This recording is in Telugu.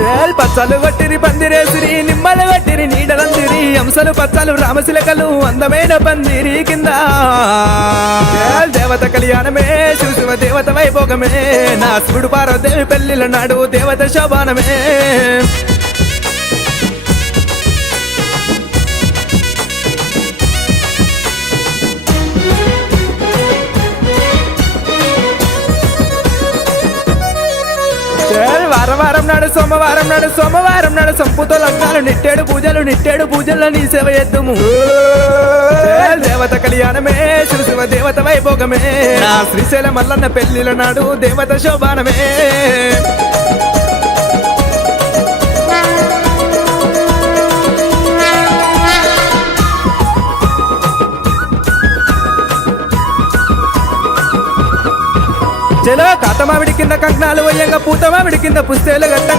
చేల్ పచ్చలు కొట్టిరి పందిరేసిరి నిమ్మలు కొట్టిరి నీడలందిరి అంశలు పచ్చలు రామశిలకలు అందమైన పందిరి కింద చేల్ దేవత కళ్యాణమే శివ దేవత వైభోగమే నా శివుడు పార్వదేవి పెళ్లిల నాడు దేవత శోభానమే వారం నాడు సోమవారం నాడు సంపుతో లగ్నాలు నిట్టేడు పూజలు నీ సేవ ఎద్దుము దేవత కళ్యాణమే శివ దేవత వైభోగమే నా శ్రీశైల మల్లన్న పెళ్లిల నాడు దేవత శోభానమే చలో కాతమావిడి కింద కంకణాలు వయ్యంగా పూతమావిడి కింద పుస్తేలు గట్ట